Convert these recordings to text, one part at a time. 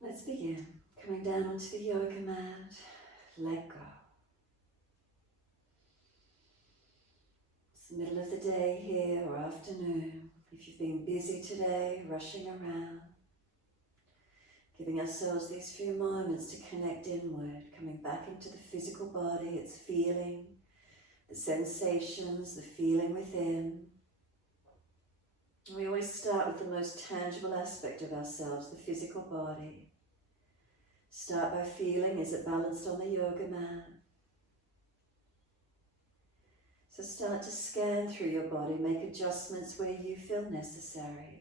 Let's begin. Coming down onto the yoga mat, let go. It's the middle of the day here or afternoon. If you've been busy today, rushing around, giving ourselves these few moments to connect inward, coming back into the physical body, its feeling, the sensations, the feeling within. We always start with the most tangible aspect of ourselves, the physical body. Start by feeling, is it balanced on the yoga mat? So start to scan through your body, make adjustments where you feel necessary.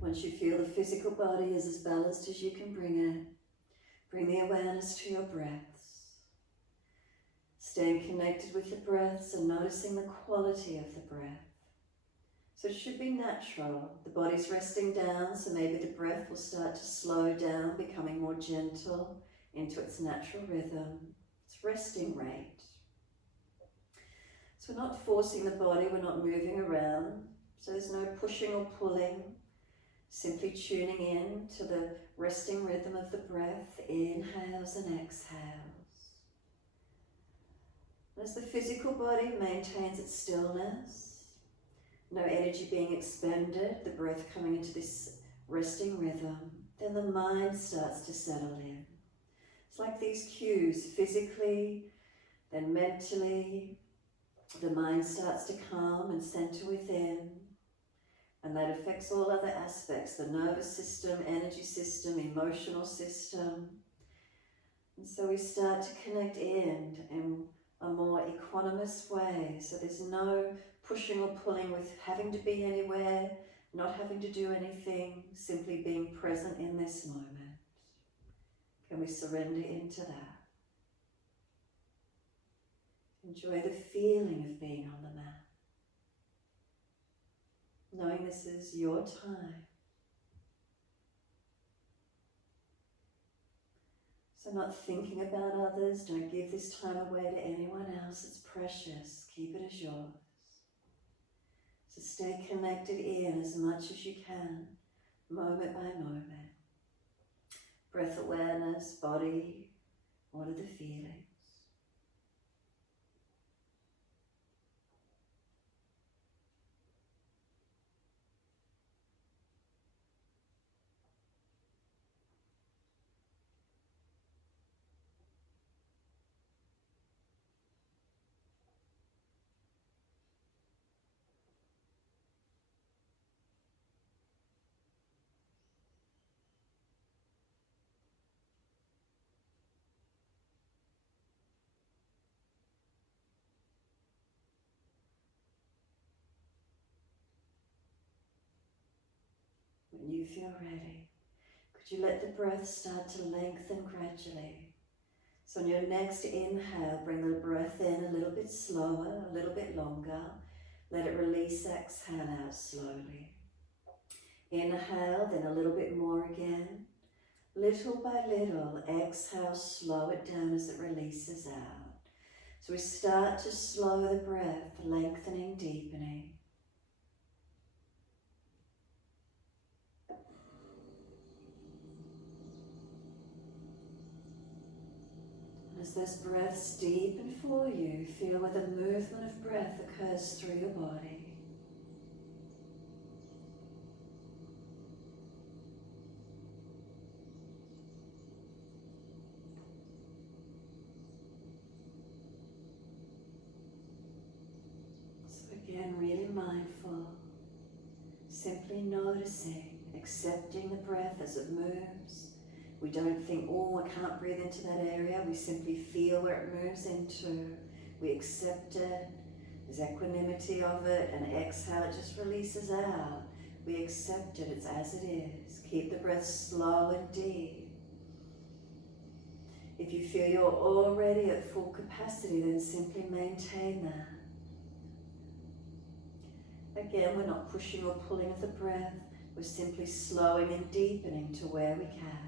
Once you feel the physical body is as balanced as you can bring it, bring the awareness to your breaths. Staying connected with the breaths and noticing the quality of the breath. So it should be natural. The body's resting down, so maybe the breath will start to slow down, becoming more gentle into its natural rhythm, its resting rate. So we're not forcing the body, we're not moving around, so there's no pushing or pulling. Simply tuning in to the resting rhythm of the breath, inhales and exhales. As the physical body maintains its stillness, no energy being expended, the breath coming into this resting rhythm, then the mind starts to settle in. It's like these cues, physically, then mentally, the mind starts to calm and center within. And that affects all other aspects, the nervous system, energy system, emotional system. And so we start to connect in a more equanimous way. So there's no pushing or pulling with having to be anywhere, not having to do anything, simply being present in this moment. Can we surrender into that? Enjoy the feeling of being on the mat. Knowing this is your time. So not thinking about others, don't give this time away to anyone else, it's precious, keep it as yours. So stay connected in as much as you can, moment by moment. Breath awareness, body, what are the feelings? When you feel ready, could you let the breath start to lengthen gradually? So on your next inhale, bring the breath in a little bit slower, a little bit longer. Let it release, exhale out slowly. Inhale, then a little bit more again. Little by little, exhale, slow it down as it releases out. So we start to slow the breath, lengthening, deepening. As those breaths deepen for you, feel where the movement of breath occurs through your body. So again, really mindful, simply noticing, accepting the breath as it moves. We don't think, oh, I can't breathe into that area. We simply feel where it moves into. We accept it. There's equanimity of it, and exhale, it just releases out. We accept it, it's as it is. Keep the breath slow and deep. If you feel you're already at full capacity, then simply maintain that. Again, we're not pushing or pulling of the breath, We're simply slowing and deepening to where we can.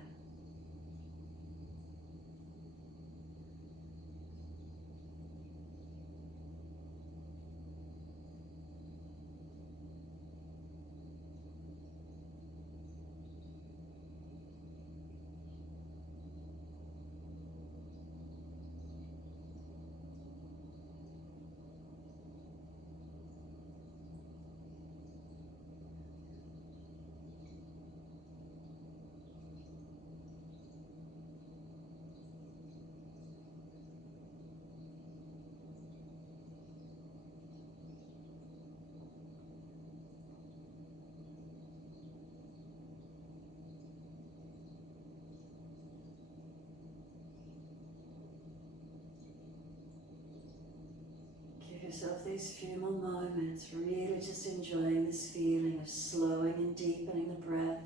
Give yourself these few more moments, really just enjoying this feeling of slowing and deepening the breath.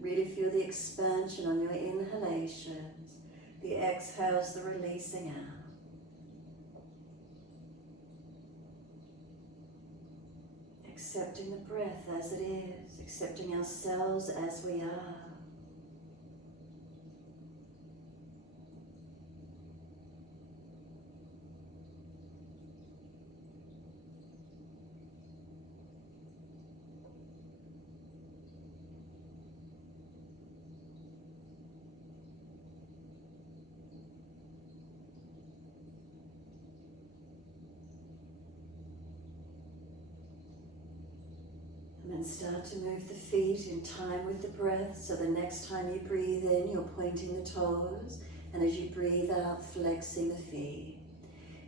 Really feel the expansion on your inhalations, the exhales, the releasing out. Accepting the breath as it is, accepting ourselves as we are. And then start to move the feet in time with the breath. So the next time you breathe in, you're pointing the toes. And as you breathe out, flexing the feet.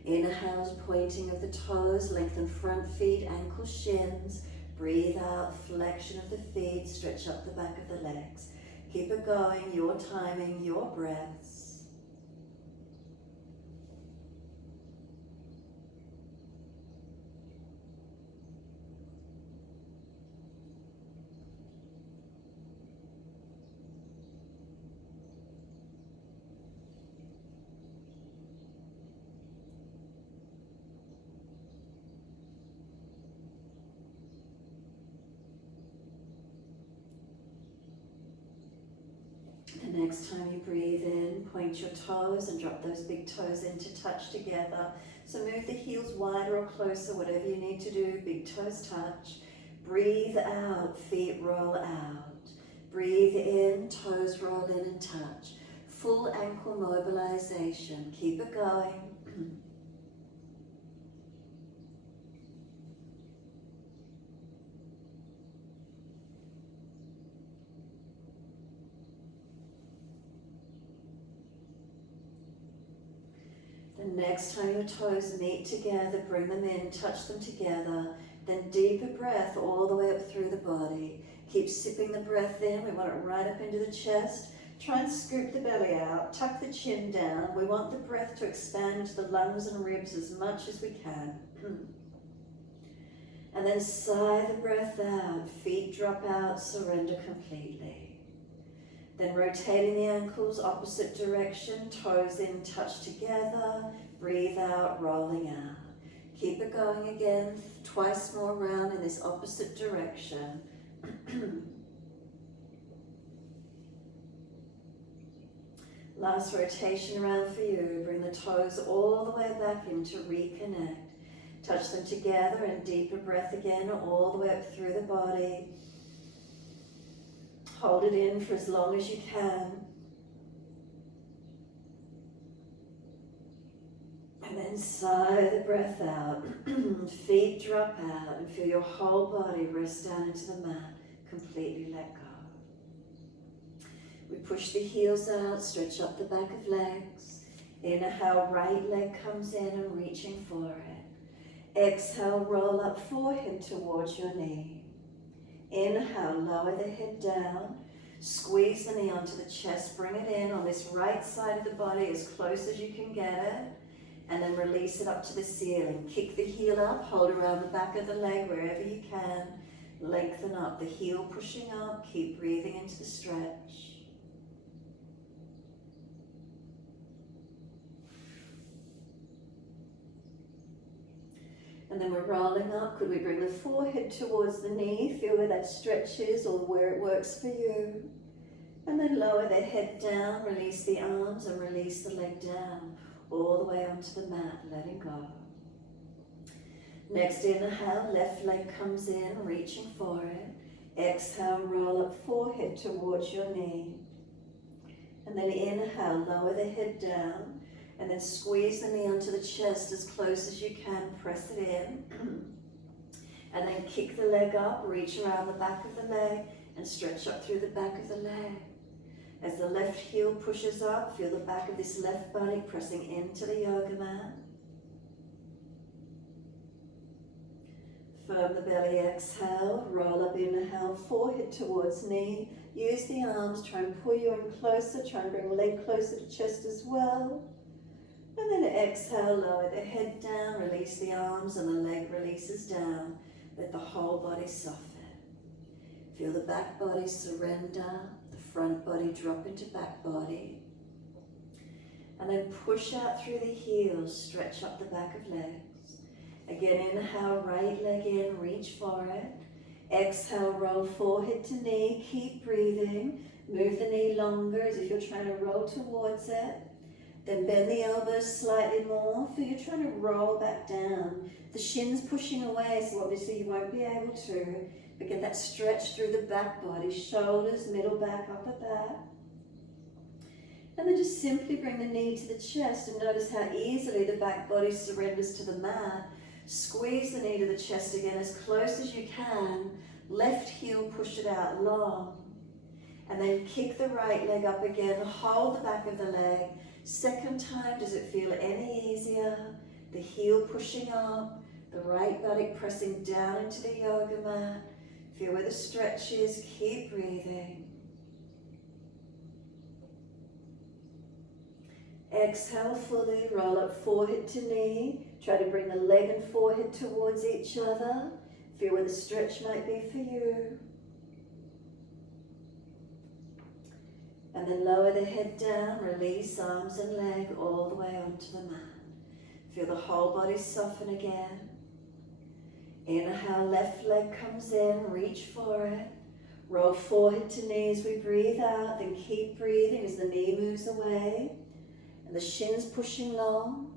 Inhales, pointing of the toes, lengthen front feet, ankles, shins. Breathe out, flexion of the feet, stretch up the back of the legs. Keep it going, your timing, your breaths. The next time you breathe in, point your toes and drop those big toes in to touch together. So move the heels wider or closer, whatever you need to do. Big toes touch. Breathe out, feet roll out. Breathe in, toes roll in and touch. Full ankle mobilization. Keep it going. The next time your toes meet together, bring them in, touch them together. Then deeper breath all the way up through the body. Keep sipping the breath in. We want it right up into the chest. Try and scoop the belly out. Tuck the chin down. We want the breath to expand the lungs and ribs as much as we can. And then sigh the breath out. Feet drop out. Surrender completely. Then rotating the ankles, opposite direction, toes in, touch together, breathe out, rolling out. Keep it going again, twice more round in this opposite direction. Last rotation around for you, bring the toes all the way back in to reconnect. Touch them together and deeper breath again, all the way up through the body. Hold it in for as long as you can. And then sigh the breath out. Feet drop out and feel your whole body rest down into the mat. Completely let go. We push the heels out, stretch up the back of legs. Inhale, right leg comes in and reaching for it. Exhale, roll up forehead towards your knee. Inhale, lower the head down, squeeze the knee onto the chest, bring it in on this right side of the body as close as you can get it, and then release it up to the ceiling. Kick the heel up, hold around the back of the leg wherever you can, lengthen up, the heel pushing up, keep breathing into the stretch. And then we're rolling up. Could we bring the forehead towards the knee? Feel where that stretch is or where it works for you. And then lower the head down, release the arms and release the leg down, all the way onto the mat, letting go. Next inhale, left leg comes in, reaching for it. Exhale, roll up forehead towards your knee. And then inhale, lower the head down, and then squeeze the knee onto the chest as close as you can, press it in. And then kick the leg up, reach around the back of the leg, and stretch up through the back of the leg. As the left heel pushes up, feel the back of this left body pressing into the yoga mat. Firm the belly, exhale, roll up, inhale, forehead towards knee. Use the arms, try and pull you in closer, try and bring the leg closer to chest as well. And then exhale, lower the head down, release the arms and the leg releases down. Let the whole body soften. Feel the back body surrender, the front body drop into back body. And then push out through the heels, stretch up the back of legs. Again, inhale, right leg in, reach for it. Exhale, roll forehead to knee, keep breathing. Move the knee longer as if you're trying to roll towards it. Then bend the elbows slightly more. Feel you're trying to roll back down. The shins pushing away, so obviously you won't be able to. But get that stretch through the back body, shoulders, middle back, upper back. And then just simply bring the knee to the chest and notice how easily the back body surrenders to the mat. Squeeze the knee to the chest again as close as you can. Left heel, push it out long. And then kick the right leg up again. Hold the back of the leg. Second time, does it feel any easier? The heel pushing up. The right body pressing down into the yoga mat. Feel where the stretch is. Keep breathing. Exhale fully. Roll up forehead to knee. Try to bring the leg and forehead towards each other. Feel where the stretch might be for you. And then lower the head down, release arms and leg all the way onto the mat. Feel the whole body soften again. Inhale, left leg comes in, reach for it. Roll forehead to knee as we breathe out, then keep breathing as the knee moves away. And the shins pushing long.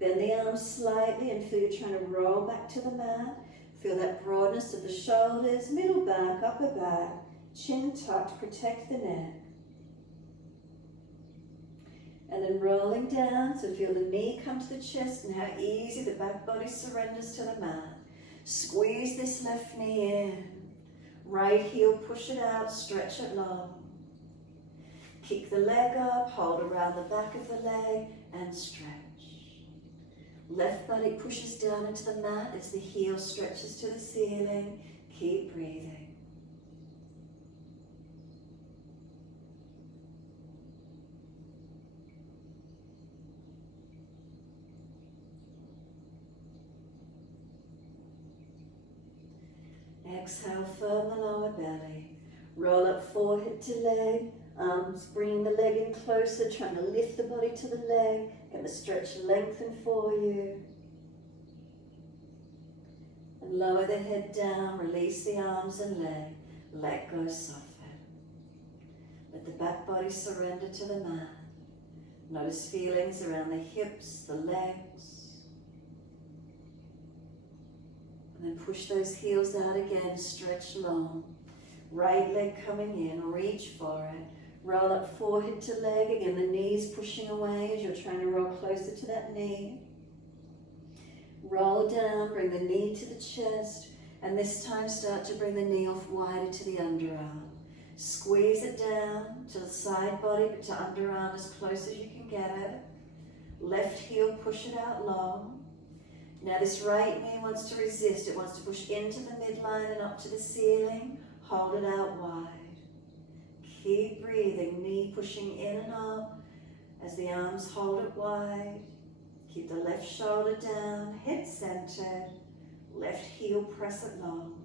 Bend the arms slightly and feel you're trying to roll back to the mat. Feel that broadness of the shoulders, middle back, upper back, chin tucked, protect the neck. And then rolling down, so feel the knee come to the chest and how easy the back body surrenders to the mat. Squeeze this left knee in. Right heel, push it out, stretch it long. Kick the leg up, hold around the back of the leg and stretch. Left body pushes down into the mat as the heel stretches to the ceiling. Keep breathing. Exhale, firm the lower belly. Roll up forehead to leg. Arms bringing the leg in closer, trying to lift the body to the leg. Get the stretch lengthen for you. And lower the head down, release the arms and leg. Let go, soften. Let the back body surrender to the mat. Notice feelings around the hips, the legs. And then push those heels out again, stretch long. Right leg coming in, reach for it. Roll up forehead to leg, again the knees pushing away as you're trying to roll closer to that knee. Roll down, bring the knee to the chest, and this time start to bring the knee off wider to the underarm. Squeeze it down to the side body, but to underarm as close as you can get it. Left heel, push it out long. Now this right knee wants to resist. It wants to push into the midline and up to the ceiling. Hold it out wide. Keep breathing, knee pushing in and up as the arms hold it wide. Keep the left shoulder down, head centered. Left heel, press it long.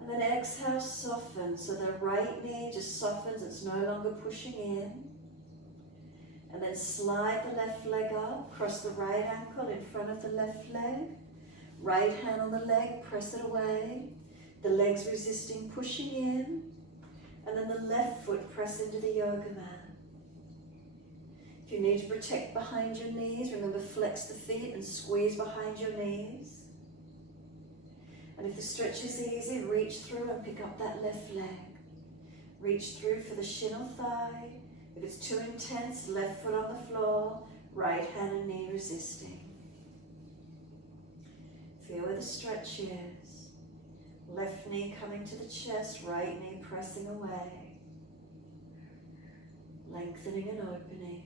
And then exhale, soften. So the right knee just softens, it's no longer pushing in. And then slide the left leg up, cross the right ankle in front of the left leg. Right hand on the leg, press it away. The legs resisting, pushing in. And then the left foot press into the yoga mat. If you need to protect behind your knees, remember flex the feet and squeeze behind your knees. And if the stretch is easy, reach through and pick up that left leg. Reach through for the shin or thigh. If it's too intense, left foot on the floor, right hand and knee resisting. Feel where the stretch is. Left knee coming to the chest, right knee pressing away. Lengthening and opening.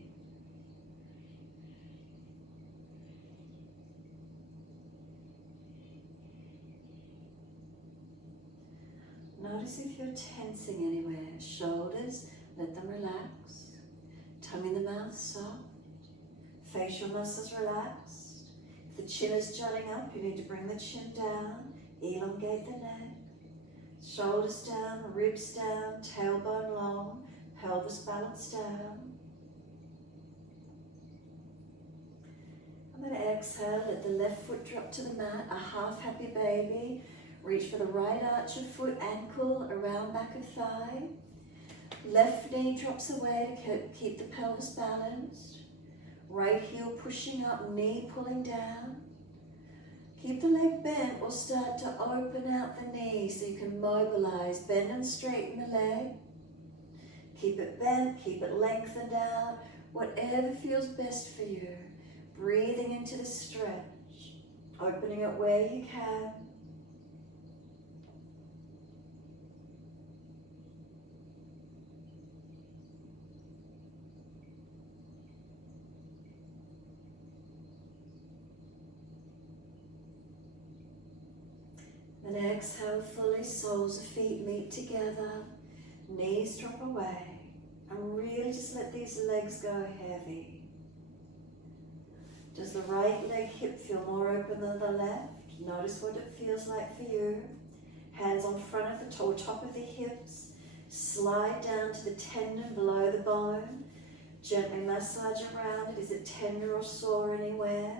Notice if you're tensing anywhere. Shoulders, let them relax. Tongue in the mouth, soft. Facial muscles relaxed. If the chin is jutting up, you need to bring the chin down. Elongate the neck. Shoulders down, ribs down, tailbone long, pelvis balanced down. And then exhale, let the left foot drop to the mat, a half happy baby. Reach for the right arch of foot, ankle, around back of thigh. Left knee drops away to keep the pelvis balanced. Right heel pushing up, knee pulling down. Keep the leg bent or start to open out the knee so you can mobilize. Bend and straighten the leg. Keep it bent, keep it lengthened out. Whatever feels best for you. Breathing into the stretch. Opening it where you can. And exhale fully, soles of feet meet together, knees drop away, and really just let these legs go heavy. Does the right leg hip feel more open than the left? Notice what it feels like for you. Hands on front of the toe, top of the hips, slide down to the tendon below the bone, gently massage around it. Is it tender or sore anywhere?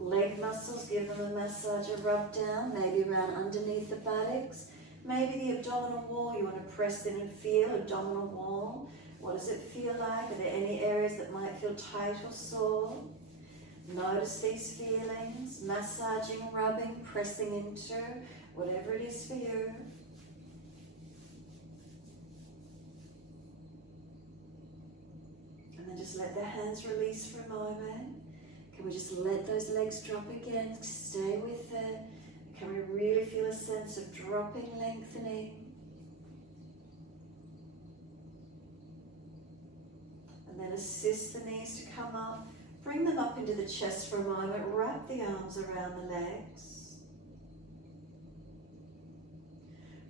Leg muscles, give them a massage, a rub down, maybe around underneath the buttocks. Maybe the abdominal wall, you want to press in and feel abdominal wall. What does it feel like? Are there any areas that might feel tight or sore? Notice these feelings, massaging, rubbing, pressing into, whatever it is for you. And then just let the hands release for a moment. Can we just let those legs drop again? Stay with it. Can we really feel a sense of dropping, lengthening? And then assist the knees to come up. Bring them up into the chest for a moment. Wrap the arms around the legs.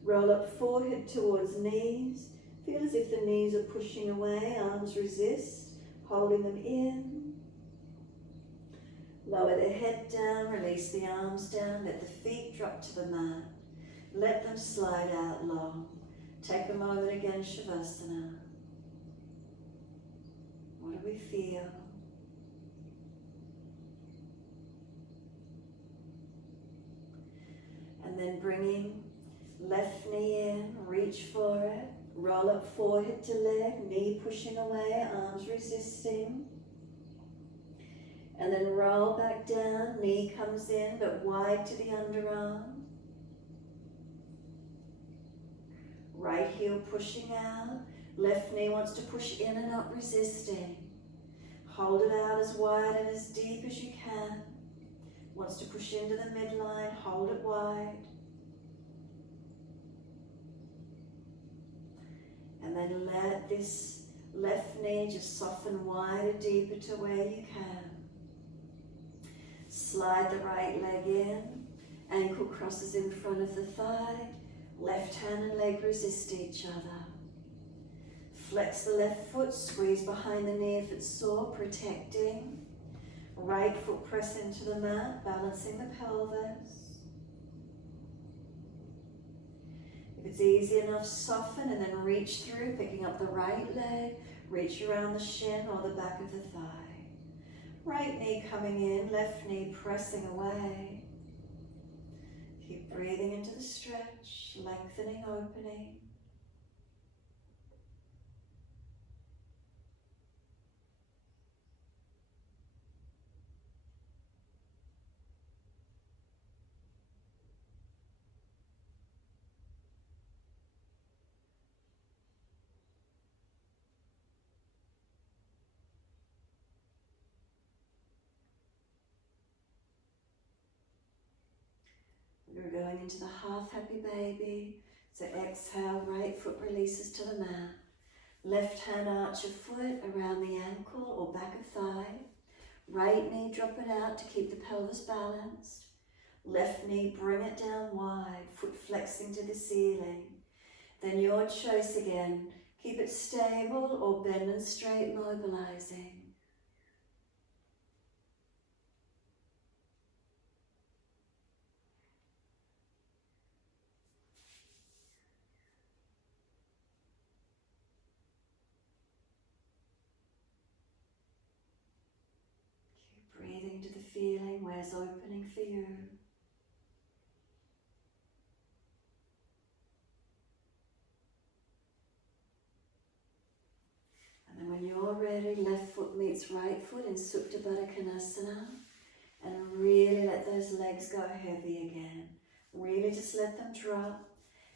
Roll up forehead towards knees. Feel as if the knees are pushing away. Arms resist, holding them in. Lower the head down, release the arms down, let the feet drop to the mat. Let them slide out long. Take a moment again, Shavasana. What do we feel? And then bringing left knee in, reach for it. Roll up forehead to leg, knee pushing away, arms resisting. And then roll back down, knee comes in, but wide to the underarm. Right heel pushing out, left knee wants to push in and up, resisting. Hold it out as wide and as deep as you can. Wants to push into the midline, hold it wide. And then let this left knee just soften wider, deeper to where you can. Slide the right leg in, ankle crosses in front of the thigh, left hand and leg resist each other. Flex the left foot, squeeze behind the knee if it's sore, protecting. Right foot press into the mat, balancing the pelvis. If it's easy enough, soften and then reach through, picking up the right leg, Reach around the shin or the back of the thigh. Right knee coming in, left knee pressing away. Keep breathing into the stretch, lengthening, opening. We're going into the half happy baby. So exhale, right foot releases to the mat. Left hand arch of foot around the ankle or back of thigh. Right knee drop it out to keep the pelvis balanced. Left knee bring it down wide, foot flexing to the ceiling. Then your choice again. Keep it stable or bend and straight, mobilizing. Keep breathing to the feeling, where's opening for you. And then when you're ready, left foot meets right foot in Supta Baddha Konasana. And really let those legs go heavy again. Really just let them drop.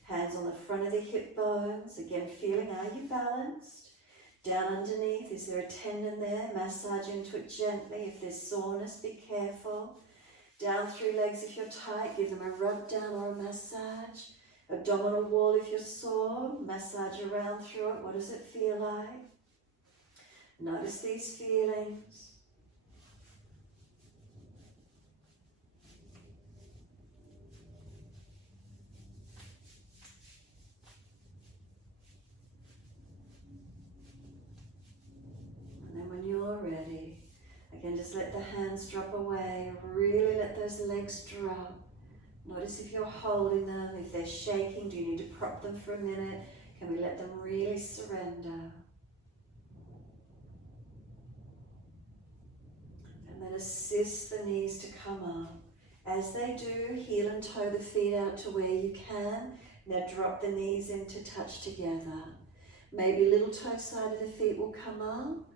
Hands on the front of the hip bones. Again, feeling, are you balanced? Down underneath, is there a tendon there? Massage into it gently. If there's soreness, be careful. Down through legs if you're tight, give them a rub down or a massage. Abdominal wall if you're sore, massage around through it. What does it feel like? Notice these feelings. When you're ready, again, just let the hands drop away. Really let those legs drop. Notice if you're holding them, if they're shaking, do you need to prop them for a minute? Can we let them really surrender? And then assist the knees to come up. As they do, heel and toe the feet out to where you can. Now drop the knees in to touch together. Maybe little toe side of the feet will come up.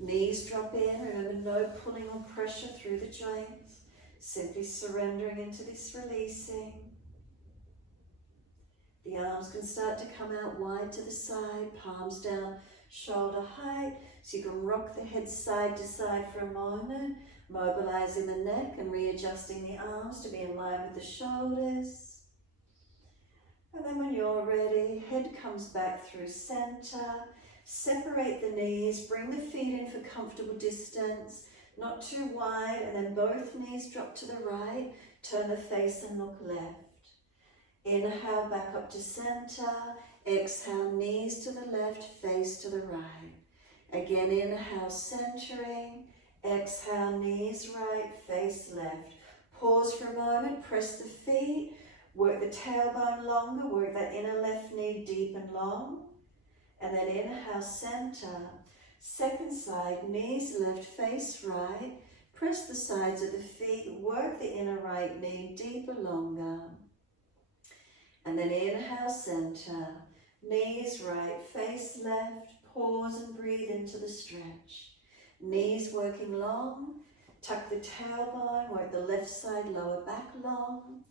Knees drop in, remember no pulling or pressure through the joints. Simply surrendering into this releasing. The arms can start to come out wide to the side, palms down, shoulder height. So you can rock the head side to side for a moment, mobilizing the neck and readjusting the arms to be in line with the shoulders. And then when you're ready, head comes back through center. Separate the knees, bring the feet in for comfortable distance, not too wide, and then both knees drop to the right, turn the face and look left. Inhale, back up to center, exhale, knees to the left, face to the right. Again, inhale, centering, exhale, knees right, face left. Pause for a moment, press the feet, work the tailbone longer, work that inner left knee deep and long. And then inhale, center, second side, knees left, face right. Press the sides of the feet, work the inner right knee deeper, longer. And then inhale, center, knees right, face left. Pause and breathe into the stretch. Knees working long, tuck the tailbone, work the left side, lower back long.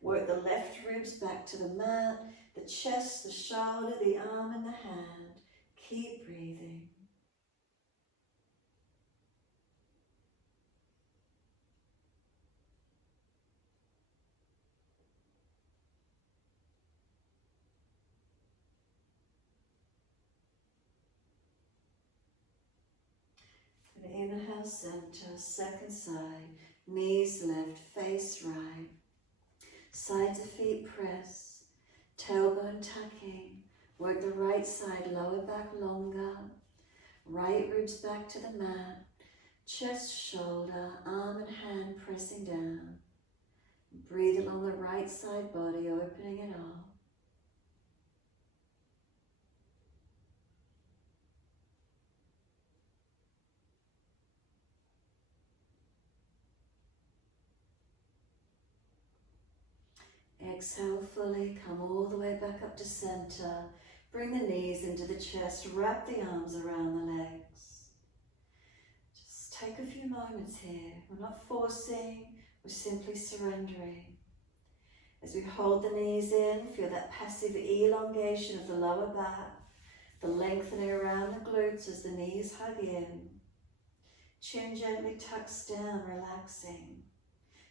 Work the left ribs back to the mat. The chest, the shoulder, the arm and the hand. Keep breathing. And inhale, center, second side, knees left, face right. Sides of feet press, tailbone tucking. Work the right side, lower back longer. Right ribs back to the mat. Chest, shoulder, arm and hand pressing down. Breathe along the right side body, opening it up. Exhale fully, come all the way back up to center. Bring the knees into the chest, wrap the arms around the legs. Just take a few moments here. We're not forcing, we're simply surrendering. As we hold the knees in, feel that passive elongation of the lower back, the lengthening around the glutes as the knees hug in. Chin gently tucks down, relaxing.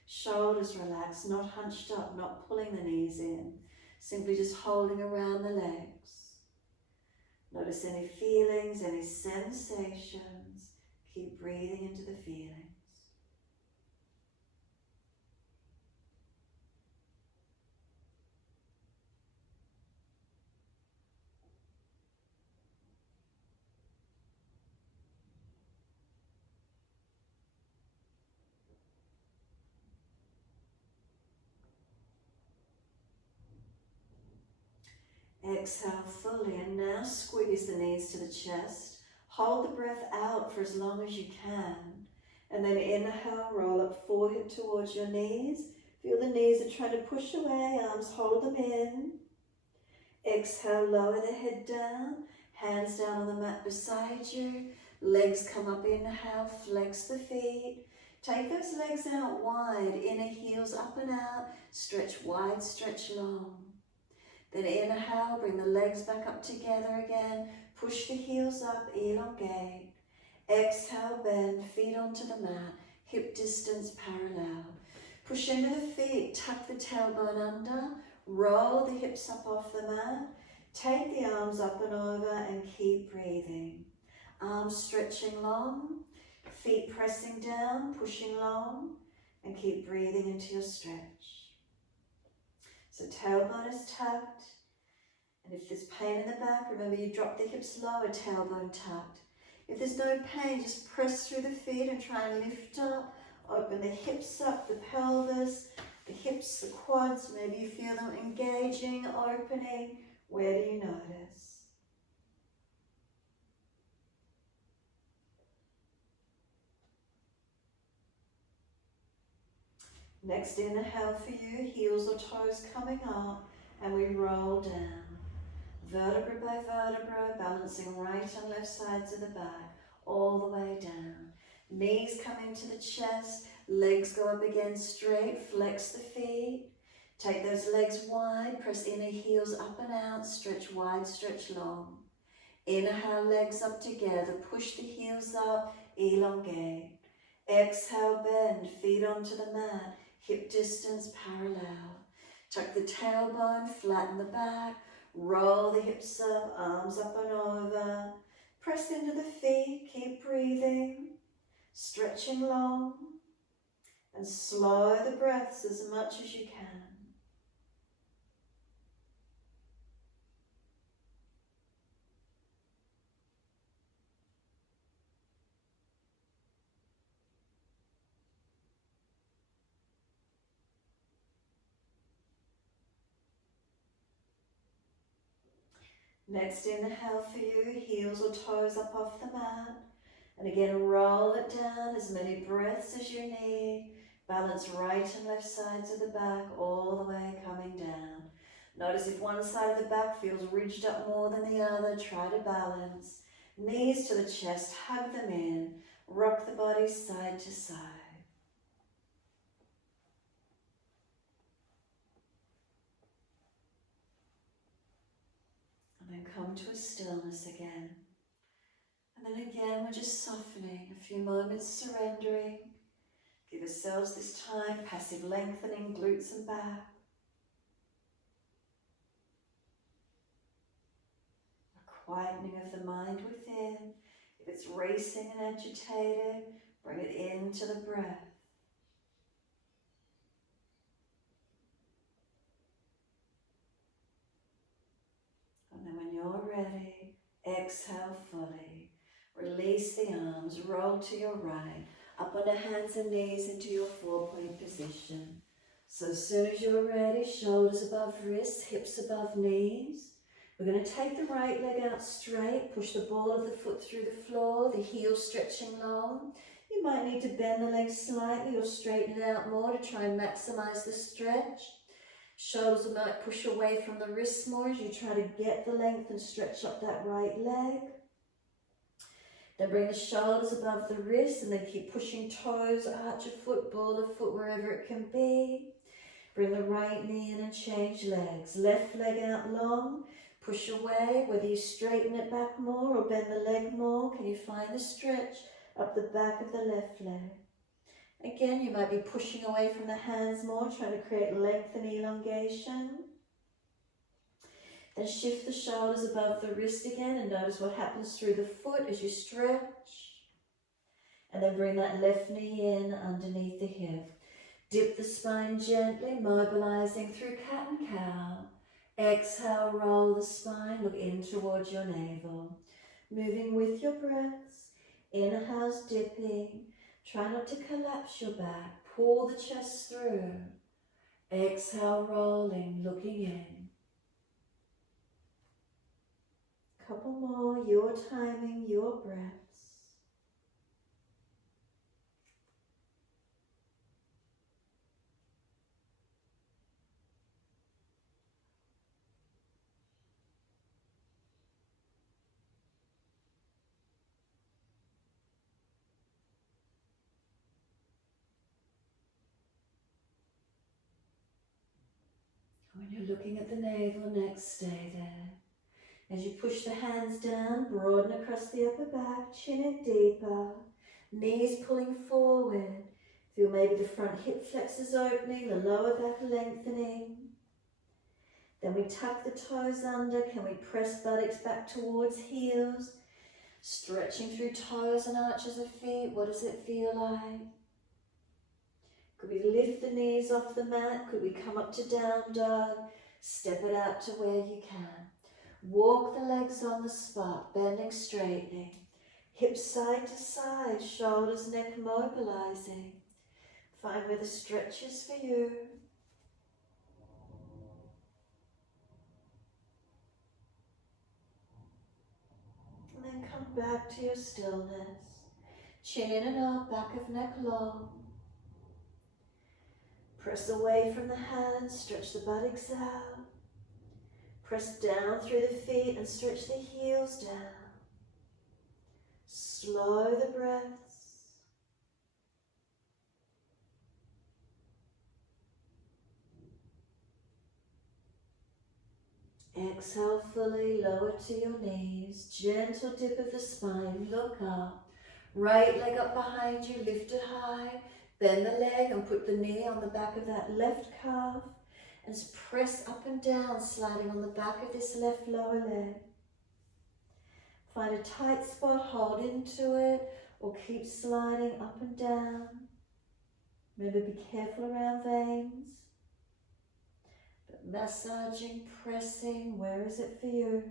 Shoulders relaxed, not hunched up, not pulling the knees in, simply just holding around the legs. Notice any feelings, any sensations. Keep breathing into the feelings. Exhale fully, and now squeeze the knees to the chest. Hold the breath out for as long as you can. And then inhale, roll up forehead towards your knees. Feel the knees are trying to push away, arms hold them in. Exhale, lower the head down, hands down on the mat beside you. Legs come up, inhale, flex the feet. Take those legs out wide, inner heels up and out, stretch wide, stretch long. Then inhale, bring the legs back up together again. Push the heels up, elongate. Exhale, bend, feet onto the mat, hip distance parallel. Push into the feet, tuck the tailbone under, roll the hips up off the mat. Take the arms up and over and keep breathing. Arms stretching long, feet pressing down, pushing long, and keep breathing into your stretch. So tailbone is tucked, and if there's pain in the back, remember you drop the hips lower, tailbone tucked. If there's no pain, just press through the feet and try and lift up, open the hips up, the pelvis, the hips, the quads, maybe you feel them engaging, opening. Where do you notice? Next inhale for you, heels or toes coming up, and we roll down. Vertebra by vertebra, balancing right and left sides of the back, all the way down. Knees come into the chest, legs go up again straight, flex the feet. Take those legs wide, press inner heels up and out, stretch wide, stretch long. Inhale, legs up together, push the heels up, elongate. Exhale, bend, feet onto the mat, hip distance parallel. Tuck the tailbone, flatten the back, roll the hips up, arms up and over. Press into the feet, keep breathing, stretching long, and slow the breaths as much as you can. Next inhale for you, heels or toes up off the mat. And again, roll it down as many breaths as you need. Balance right and left sides of the back, all the way coming down. Notice if one side of the back feels ridged up more than the other, try to balance. Knees to the chest, hug them in. Rock the body side to side. And then come to a stillness again. And then again, we're just softening, a few moments surrendering. Give ourselves this time, passive lengthening, glutes and back. A quietening of the mind within. If it's racing and agitated, bring it into the breath. And then when you're ready, exhale fully. Release the arms, roll to your right, up on the hands and knees into your 4-point position. So as soon as you're ready, shoulders above wrists, hips above knees. We're going to take the right leg out straight, push the ball of the foot through the floor, the heels stretching long. You might need to bend the leg slightly or straighten it out more to try and maximize the stretch. Shoulders might push away from the wrists more as you try to get the length and stretch up that right leg. Then bring the shoulders above the wrists and then keep pushing toes, arch a foot, ball a foot, wherever it can be. Bring the right knee in and change legs. Left leg out long, push away, whether you straighten it back more or bend the leg more. Can you find the stretch up the back of the left leg? Again, you might be pushing away from the hands more, trying to create length and elongation. Then shift the shoulders above the wrist again and notice what happens through the foot as you stretch. And then bring that left knee in underneath the hip. Dip the spine gently, mobilizing through cat and cow. Exhale, roll the spine, look in towards your navel. Moving with your breaths. Inhales, dipping. Try not to collapse your back. Pull the chest through. Exhale, rolling, looking in. Couple more, your timing, your breaths. When you're looking at the navel next, stay there. As you push the hands down, broaden across the upper back, chin in deeper, knees pulling forward. Feel maybe the front hip flexors opening, the lower back lengthening. Then we tuck the toes under. Can we press buttocks back towards heels? Stretching through toes and arches of feet. What does it feel like? Could we lift the knees off the mat? Could we come up to down dog? Step it out to where you can. Walk the legs on the spot, bending, straightening. Hips side to side, shoulders, neck mobilizing. Find where the stretch is for you. And then come back to your stillness. Chin in and out, back of neck long. Press away from the hands, stretch the buttocks out. Press down through the feet and stretch the heels down. Slow the breaths. Exhale fully, lower to your knees. Gentle dip of the spine, look up. Right leg up behind you, lift it high. Bend the leg and put the knee on the back of that left calf. And press up and down, sliding on the back of this left lower leg. Find a tight spot, hold into it, or keep sliding up and down. Remember, be careful around veins. But massaging, pressing, where is it for you?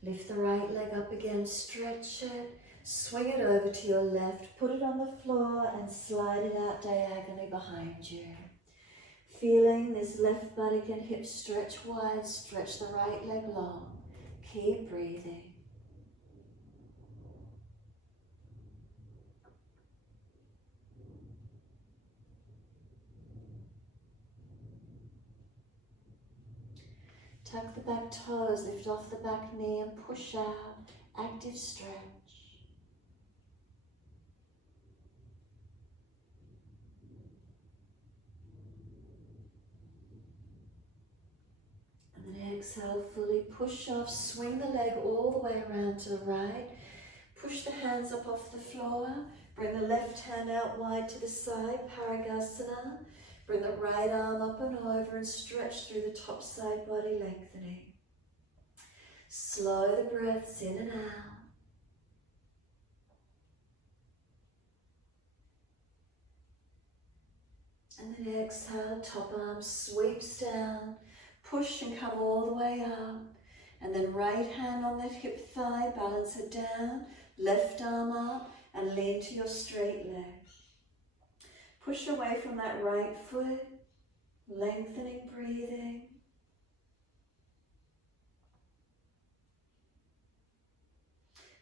Lift the right leg up again, stretch it, swing it over to your left, put it on the floor and slide it out diagonally behind you. Feeling this left buttock and hip stretch wide, stretch the right leg long. Keep breathing. Tuck the back toes, lift off the back knee and push out. Active stretch. And then exhale fully, push off, swing the leg all the way around to the right. Push the hands up off the floor. Bring the left hand out wide to the side, Parigasana. Bring the right arm up and over and stretch through the top side body, lengthening. Slow the breaths in and out. And then exhale, top arm sweeps down. Push and come all the way up. And then right hand on that hip thigh, balance it down. Left arm up and lean to your straight leg. Push away from that right foot, lengthening, breathing.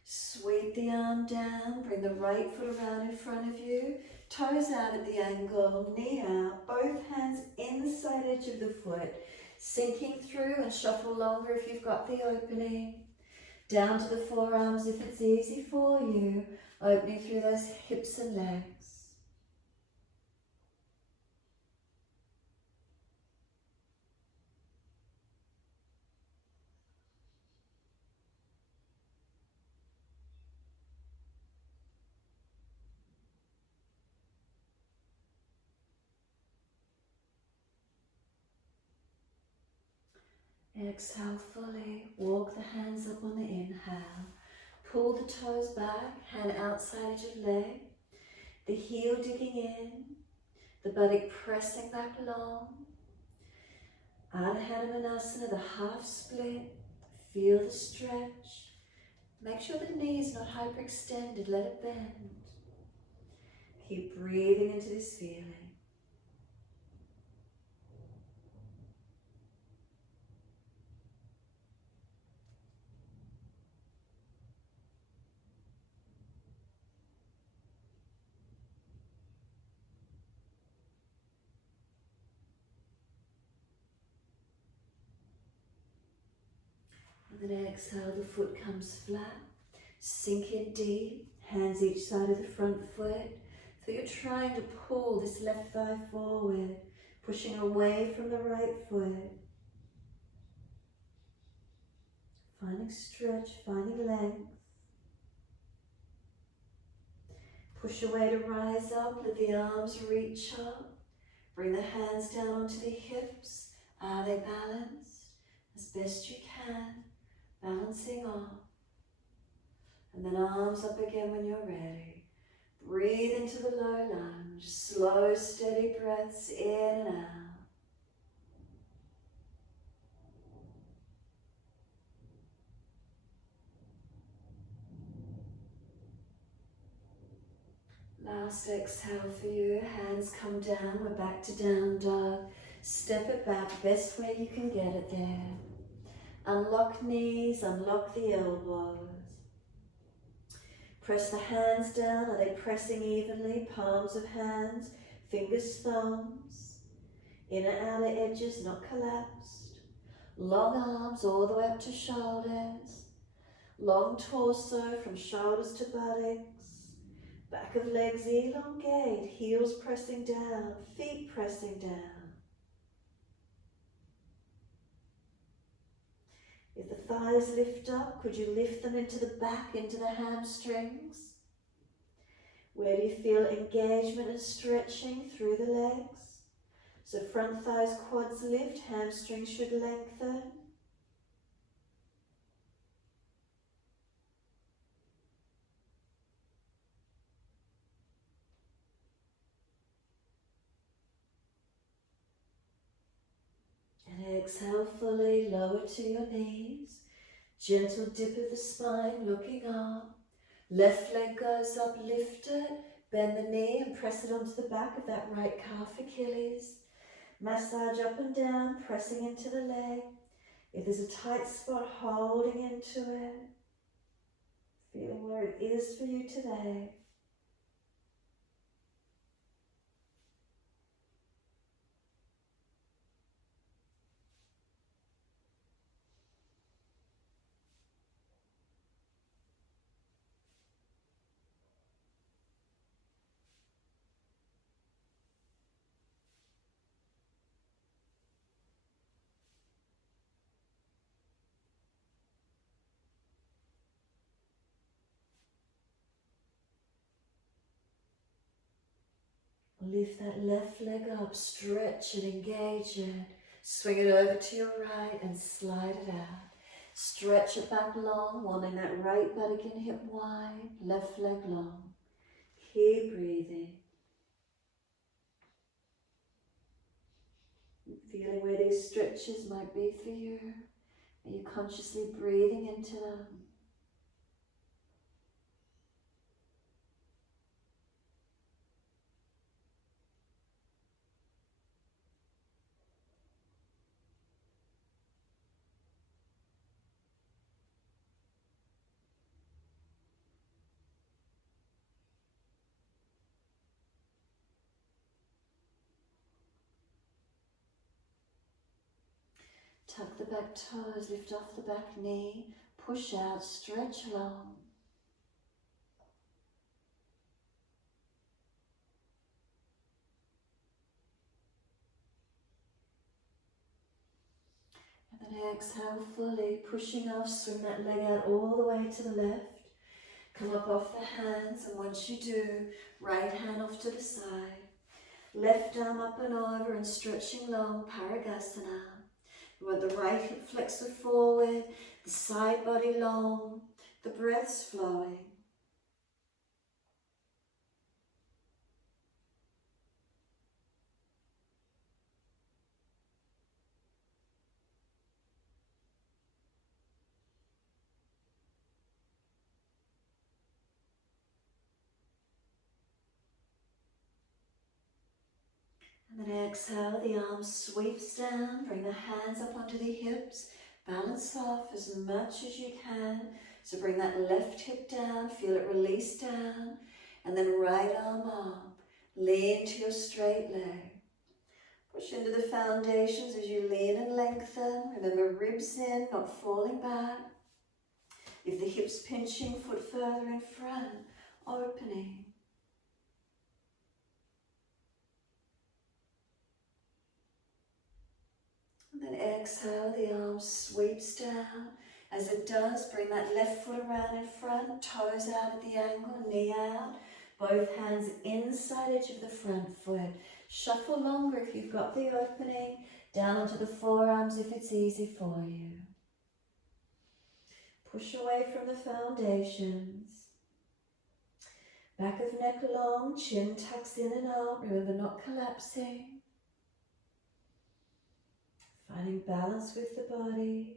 Sweep the arm down, bring the right foot around in front of you, toes out at the ankle, knee out, both hands inside edge of the foot, sinking through and shuffle longer if you've got the opening. Down to the forearms if it's easy for you, opening through those hips and legs. Exhale fully, walk the hands up on the inhale. Pull the toes back, hand outside edge of leg, the heel digging in, the buttock pressing back long. Ardha Hanumanasana, the half split, feel the stretch. Make sure the knee is not hyperextended, let it bend. Keep breathing into this feeling. And then exhale, the foot comes flat. Sink in deep, hands each side of the front foot. So you're trying to pull this left thigh forward, pushing away from the right foot. Finding stretch, finding length. Push away to rise up, let the arms reach up. Bring the hands down onto the hips. Are they balanced? As best you can, balancing up. And then arms up again when you're ready. Breathe into the low lunge. Slow, steady breaths in and out. Last exhale for you. Hands come down. We're back to down dog. Step it back. Best way you can get it there. Unlock knees. Unlock the elbows. Press the hands down. Are they pressing evenly? Palms of hands, fingers, thumbs. Inner outer edges not collapsed. Long arms all the way up to shoulders. Long torso from shoulders to buttocks. Back of legs elongate. Heels pressing down. Feet pressing down. If the thighs lift up, could you lift them into the back, into the hamstrings? Where do you feel engagement and stretching through the legs? So front thighs, quads lift, hamstrings should lengthen. And exhale fully, lower to your knees. Gentle dip of the spine, looking up. Left leg goes up, lift it. Bend the knee and press it onto the back of that right calf, Achilles. Massage up and down, pressing into the leg. If there's a tight spot, holding into it. Feeling where it is for you today. Lift that left leg up, stretch it, engage it. Swing it over to your right and slide it out. Stretch it back long, wanting that right buttock and hip wide, left leg long. Keep breathing. Feeling where these stretches might be for you. Are you consciously breathing into them? Tuck the back toes, lift off the back knee, push out, stretch long. And then exhale fully, pushing off, swing that leg out all the way to the left. Come up off the hands, and once you do, right hand off to the side. Left arm up and over and stretching long, Parigasana. You want the right hip flexor forward, the side body long, the breath's flowing. And then exhale, the arms sweeps down, bring the hands up onto the hips, balance off as much as you can. So bring that left hip down, feel it release down, and then right arm up, lean to your straight leg. Push into the foundations as you lean and lengthen. Remember, ribs in, not falling back. If the hips pinching, foot further in front, opening. And then exhale, the arm sweeps down. As it does, bring that left foot around in front, toes out at the angle, knee out. Both hands inside edge of the front foot. Shuffle longer if you've got the opening. Down onto the forearms if it's easy for you. Push away from the foundations. Back of neck long, chin tucks in and out. Remember, not collapsing. Finding balance with the body.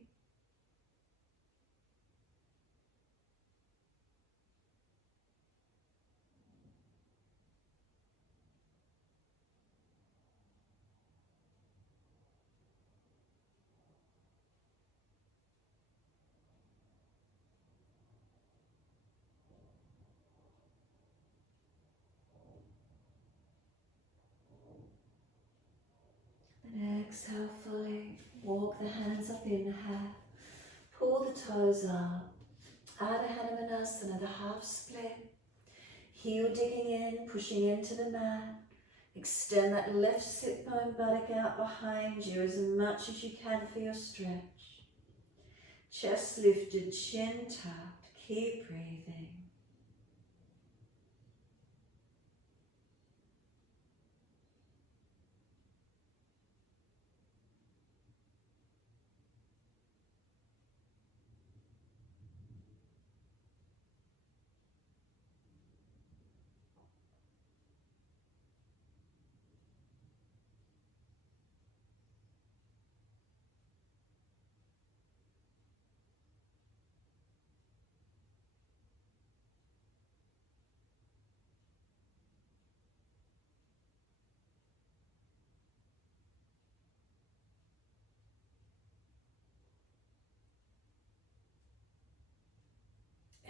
And exhale fully. Walk the hands up in half. Pull the toes up. Ardha Hanumanasana, the half split. Heel digging in, pushing into the mat. Extend that left sit bone buttock out behind you as much as you can for your stretch. Chest lifted, chin tucked. Keep breathing.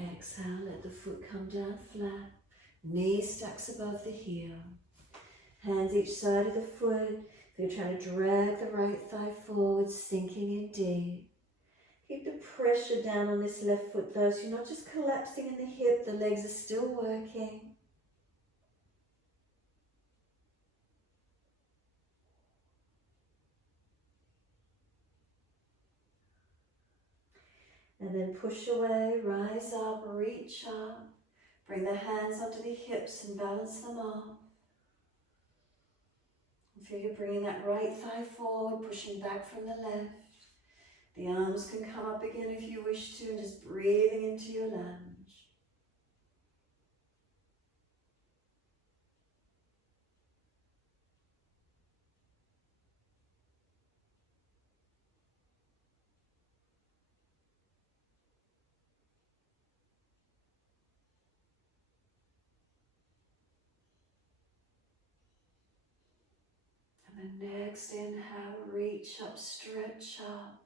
Exhale, let the foot come down flat. Knee stacks above the heel. Hands each side of the foot. If you're trying to drag the right thigh forward, sinking in deep. Keep the pressure down on this left foot though, so you're not just collapsing in the hip, the legs are still working. And then push away, rise up, reach up. Bring the hands onto the hips and balance them off. Feel you're bringing that right thigh forward, pushing back from the left. The arms can come up again if you wish to, and just breathing into your lunge. And next inhale, reach up, stretch up.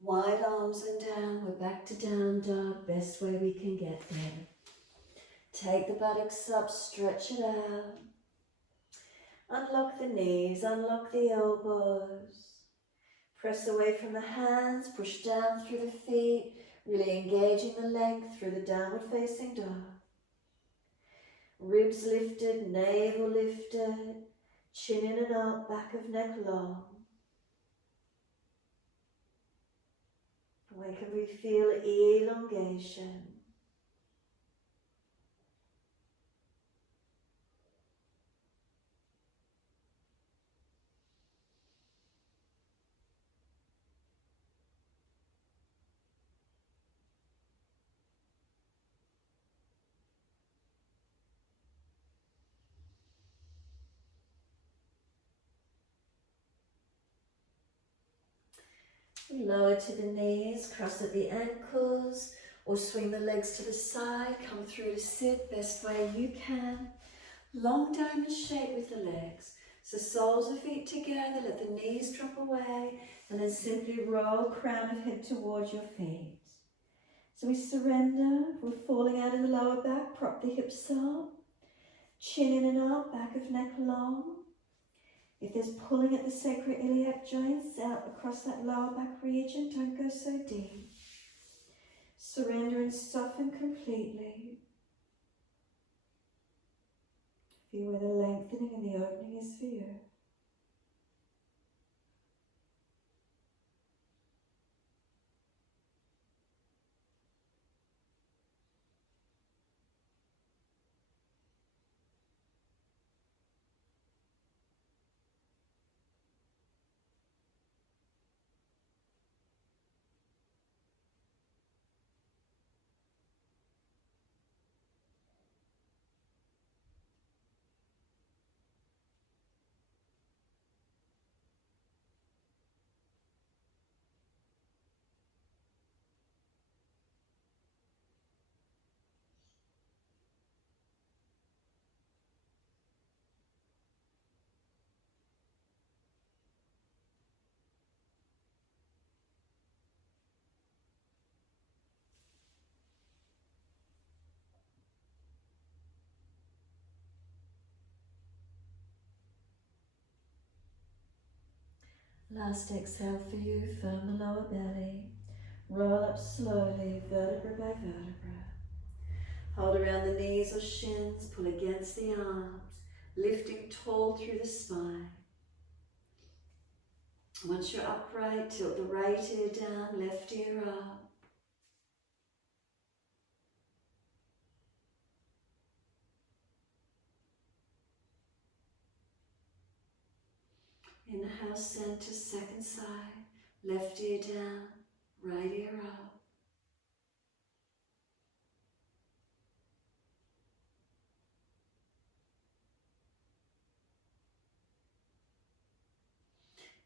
Wide arms and down. We're back to down dog. Best way we can get there. Take the buttocks up, stretch it out. Unlock the knees, unlock the elbows. Press away from the hands, push down through the feet, really engaging the length through the downward facing dog. Ribs lifted, navel lifted, chin in and out, back of neck long. Where can we feel elongation? We lower to the knees, cross at the ankles, or swing the legs to the side, come through to sit, best way you can. Long diamond shape with the legs. So soles of feet together, let the knees drop away, and then simply roll crown of head towards your feet. So we surrender, if we're falling out in the lower back, prop the hips up, chin in and up, back of neck long. If there's pulling at the sacroiliac joints out across that lower back region, don't go so deep. Surrender and soften completely. Feel where the lengthening and the opening is for you. Last exhale for you, firm the lower belly. Roll up slowly, vertebra by vertebra. Hold around the knees or shins, pull against the arms, lifting tall through the spine. Once you're upright, tilt the right ear down, left ear up. Inhale, center, second side, left ear down, right ear up.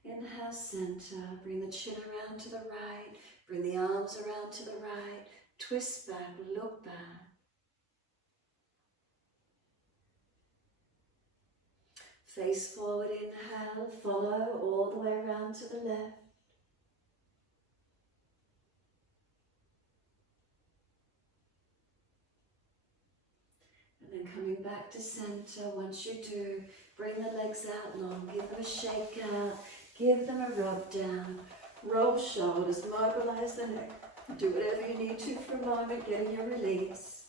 Inhale, center, bring the chin around to the right, bring the arms around to the right, twist back, look back. Face forward, inhale, follow all the way around to the left. And then coming back to center, once you do, bring the legs out long, give them a shake out, give them a rub down, roll shoulders, mobilise the neck, do whatever you need to for a moment, getting your release.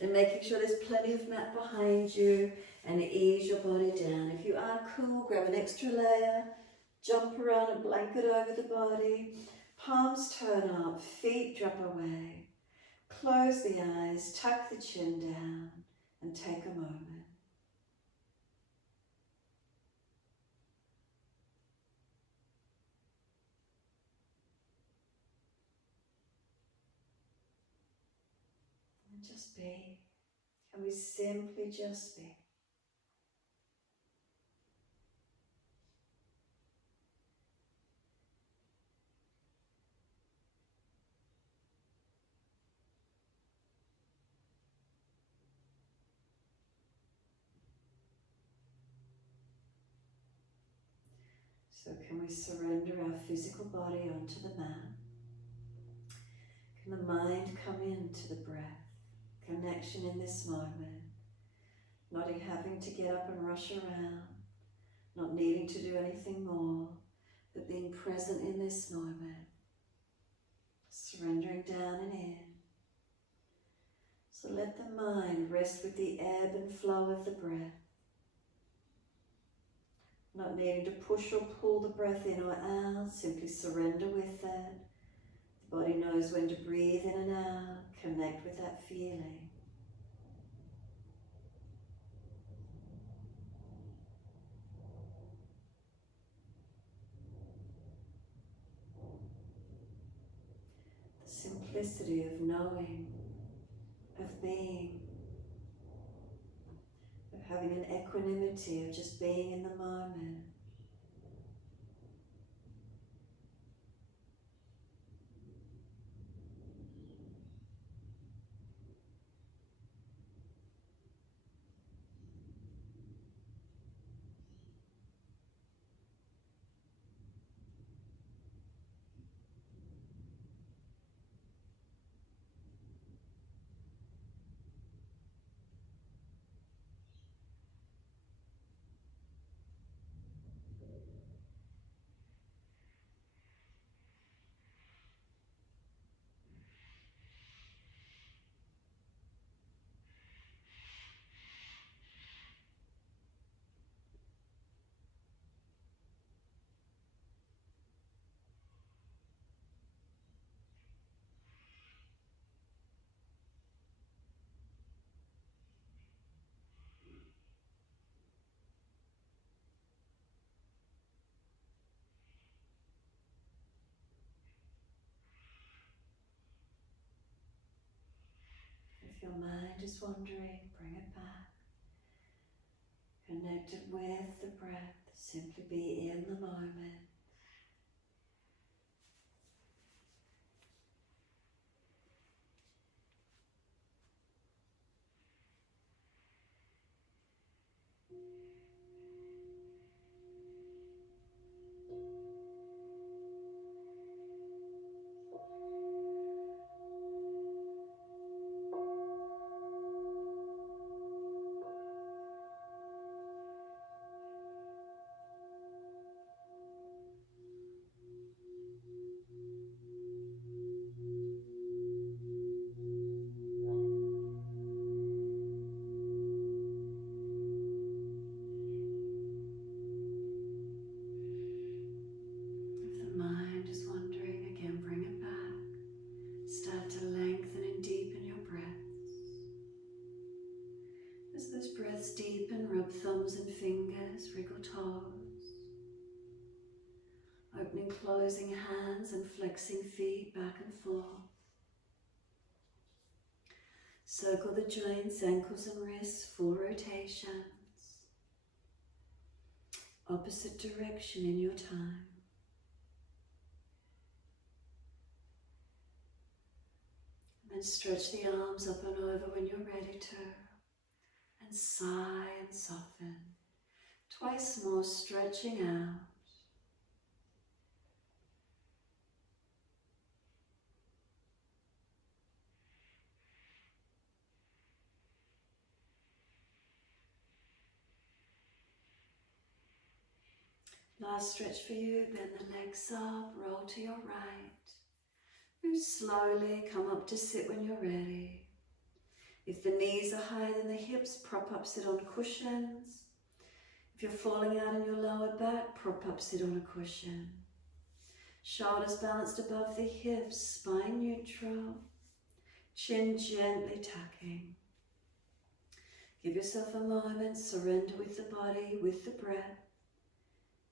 And making sure there's plenty of mat behind you and ease your body down. If you are cool, grab an extra layer, jump around a blanket over the body, palms turn up, feet drop away. Close the eyes, tuck the chin down and take a moment. And just be. Can we simply just be? So can we surrender our physical body onto the mat? Can the mind come into the breath? Connection in this moment. Not having to get up and rush around. Not needing to do anything more. But being present in this moment. Surrendering down and in. So let the mind rest with the ebb and flow of the breath. Not needing to push or pull the breath in or out, simply surrender with it. The body knows when to breathe in and out, connect with that feeling. The simplicity of knowing, of being, of having an equanimity of just being in the moment. If your mind is wandering, bring it back. Connect it with the breath. Simply be in the moment. If the mind is wandering, again bring it back. Start to lengthen and deepen your breaths. As those breaths deepen, rub thumbs and fingers, wriggle toes. Opening, closing hands and flexing feet back and forth. Circle the joints, ankles and wrists, full rotations. Opposite direction in your time. And stretch the arms up and over when you're ready to. And sigh and soften. Twice more, stretching out. Last stretch for you, bend the legs up, roll to your right. Move slowly, come up to sit when you're ready. If the knees are higher than the hips, prop up, sit on cushions. If you're falling out in your lower back, prop up, sit on a cushion. Shoulders balanced above the hips, spine neutral. Chin gently tucking. Give yourself a moment, surrender with the body, with the breath.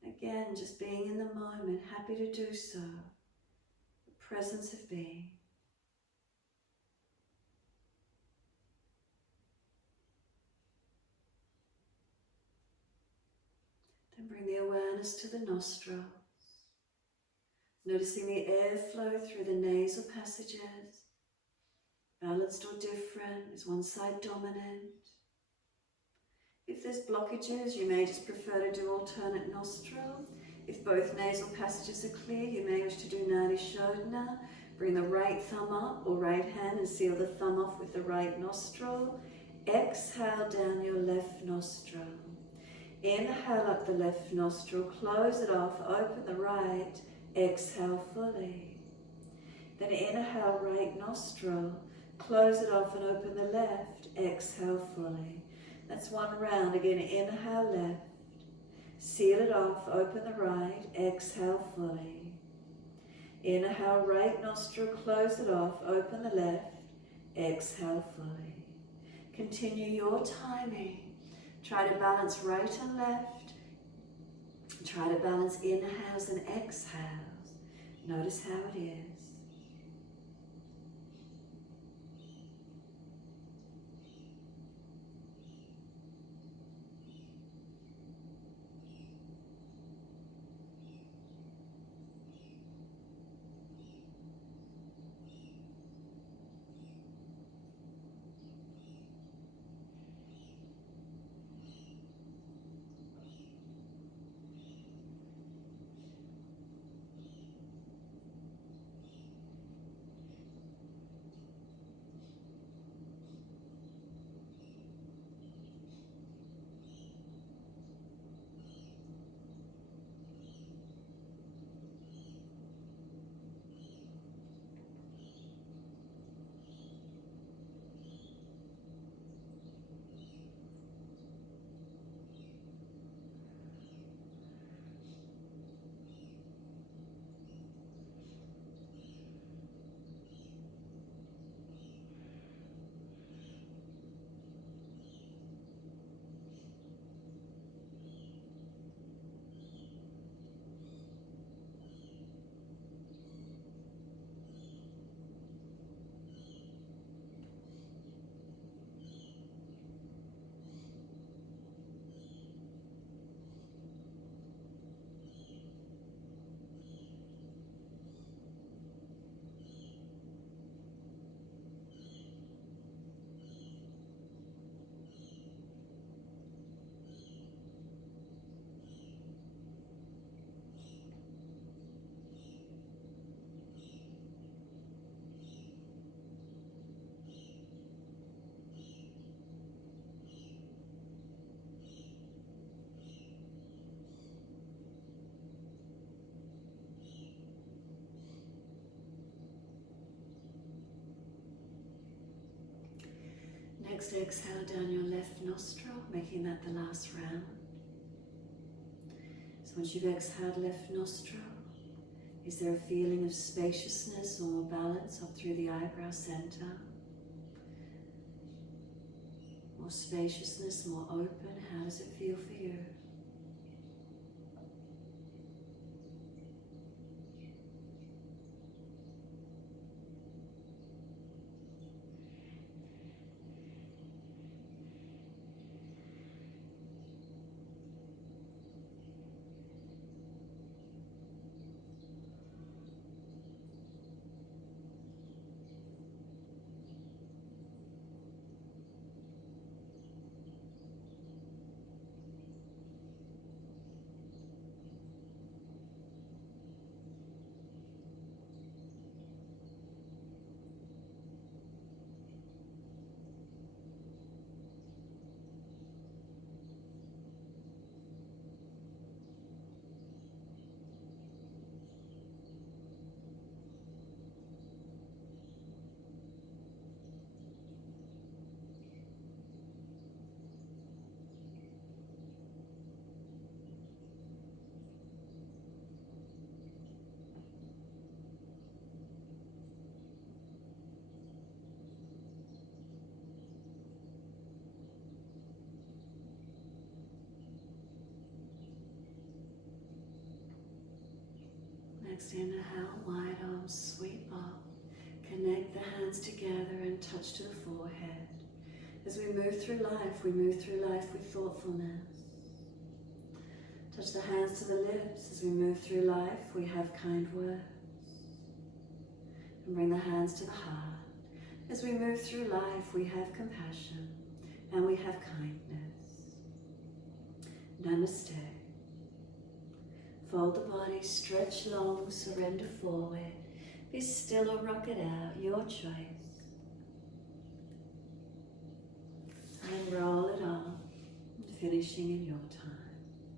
Again, just being in the moment, happy to do so. The presence of being. Then bring the awareness to the nostrils. Noticing the airflow through the nasal passages. Balanced or different? Is one side dominant? If there's blockages, you may just prefer to do alternate nostril. If both nasal passages are clear, you may wish to do Nadi Shodhana. Bring the right thumb up or right hand and seal the thumb off with the right nostril. Exhale down your left nostril. Inhale up the left nostril, close it off, open the right, exhale fully. Then inhale right nostril, close it off and open the left, exhale fully. That's one round. Again, inhale left, seal it off, open the right, exhale fully. Inhale right nostril, close it off, open the left, exhale fully. Continue your timing. Try to balance right and left. Try to balance inhales and exhales. Notice how it is. Next, exhale down your left nostril, making that the last round. So once you've exhaled left nostril, is there a feeling of spaciousness or more balance up through the eyebrow center? More spaciousness, more open. How does it feel for you? Next, inhale, wide arms sweep up. Connect the hands together and touch to the forehead. As we move through life with thoughtfulness. Touch the hands to the lips. As we move through life, we have kind words. And bring the hands to the heart. As we move through life, we have compassion and we have kindness. Namaste. Fold the body, stretch long, surrender forward. Be still or rock it out, your choice. And then roll it on, finishing in your time.